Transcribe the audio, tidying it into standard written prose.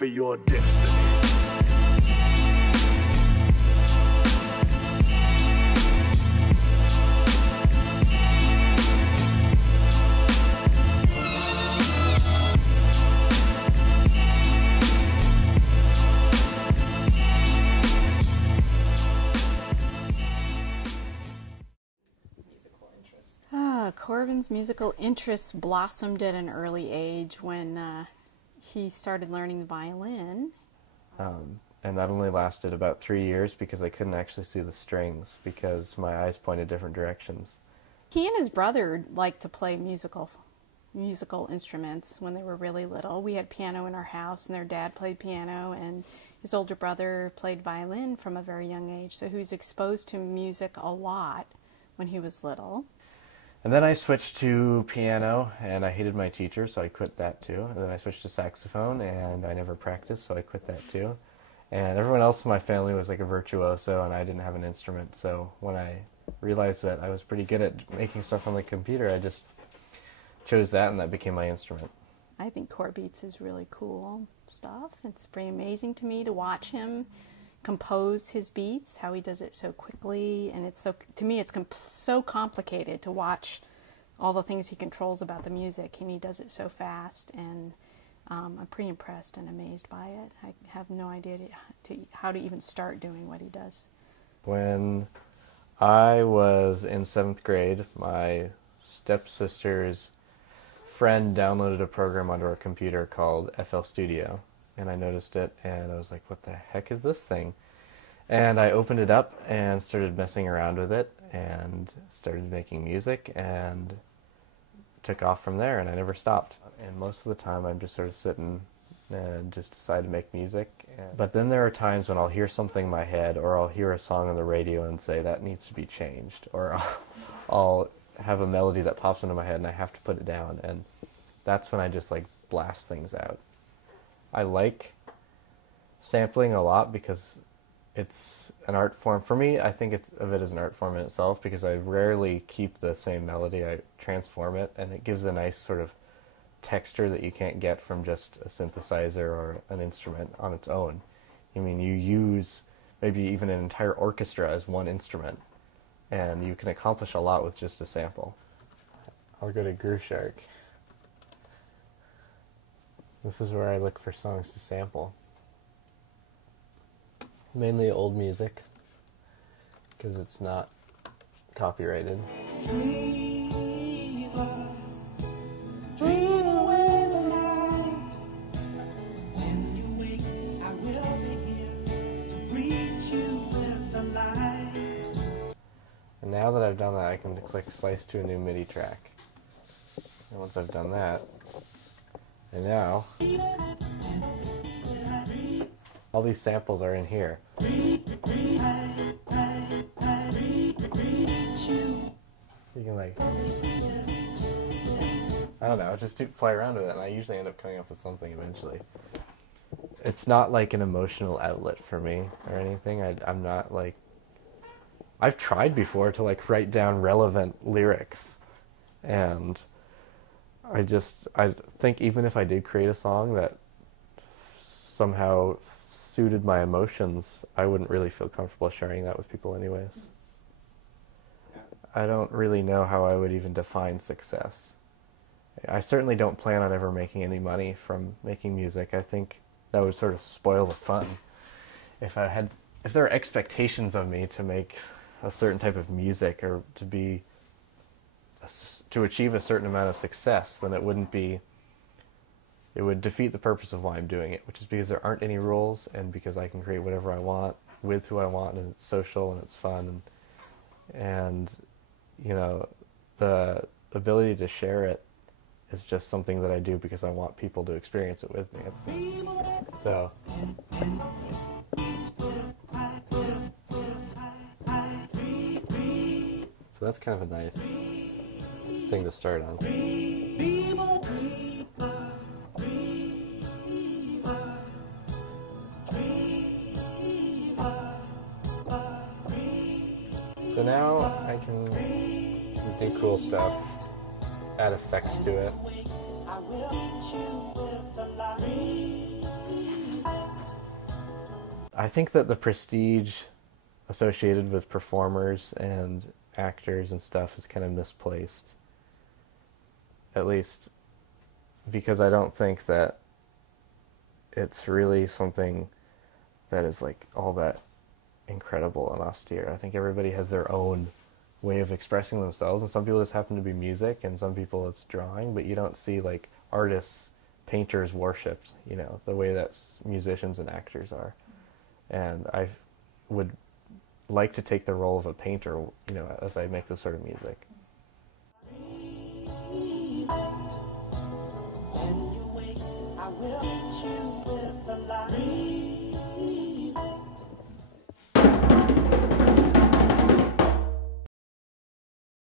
for your destiny. Corbin's musical interests blossomed at an early age when he started learning the violin. And that only lasted about 3 years because I couldn't actually see the strings because my eyes pointed different directions. He and his brother liked to play musical instruments when they were really little. We had piano in our house, and their dad played piano, and his older brother played violin from a very young age, so he was exposed to music a lot when he was little. And then I switched to piano, and I hated my teacher, so I quit that too. And then I switched to saxophone, and I never practiced, so I quit that too. And everyone else in my family was like a virtuoso, and I didn't have an instrument. So when I realized that I was pretty good at making stuff on the computer, I just chose that, and that became my instrument. I think CorbBeats is really cool stuff. It's pretty amazing to me to watch him compose his beats, how he does it so quickly, and it's so, to me, it's so complicated to watch all the things he controls about the music, and he does it so fast, and I'm pretty impressed and amazed by it. I have no idea how to even start doing what he does. When I was in 7th grade, my stepsister's friend downloaded a program onto our computer called FL Studio. And I noticed it, and I was like, what the heck is this thing? And I opened it up and started messing around with it and started making music and took off from there, and I never stopped. And most of the time I'm just sort of sitting and just decide to make music. But then there are times when I'll hear something in my head, or I'll hear a song on the radio and say, that needs to be changed. Or I'll have a melody that pops into my head and I have to put it down, and that's when I just like blast things out. I like sampling a lot because it's an art form. For me, I think of it as an art form in itself because I rarely keep the same melody. I transform it, and it gives a nice sort of texture that you can't get from just a synthesizer or an instrument on its own. I mean, you use maybe even an entire orchestra as one instrument, and you can accomplish a lot with just a sample. I'll go to Groove. This is where I look for songs to sample. Mainly old music, because it's not copyrighted. Dream away the night. When you wake, I will be here to greet you with the light. And now that I've done that, I can click slice to a new MIDI track. And once I've done that, and now, all these samples are in here. You can like, I don't know, just fly around with it, and I usually end up coming up with something eventually. It's not like an emotional outlet for me or anything. I'm not like, I've tried before to like write down relevant lyrics, and I think even if I did create a song that somehow suited my emotions, I wouldn't really feel comfortable sharing that with people anyways. I don't really know how I would even define success. I certainly don't plan on ever making any money from making music. I think that would sort of spoil the fun. If there are expectations of me to make a certain type of music or to achieve a certain amount of success, then it would defeat the purpose of why I'm doing it, which is because there aren't any rules, and because I can create whatever I want with who I want, and it's social and it's fun, and you know, the ability to share it is just something that I do because I want people to experience it with me. So that's kind of a nice thing to start on. So now I can do cool stuff, add effects to it. I think that the prestige associated with performers and actors and stuff is kind of misplaced. At least because I don't think that it's really something that is like all that incredible and austere. I think everybody has their own way of expressing themselves, and some people just happen to be music, and some people it's drawing, but you don't see like artists, painters worshipped, you know, the way that musicians and actors are. And I would like to take the role of a painter, you know, as I make this sort of music. When you wake, I will meet you.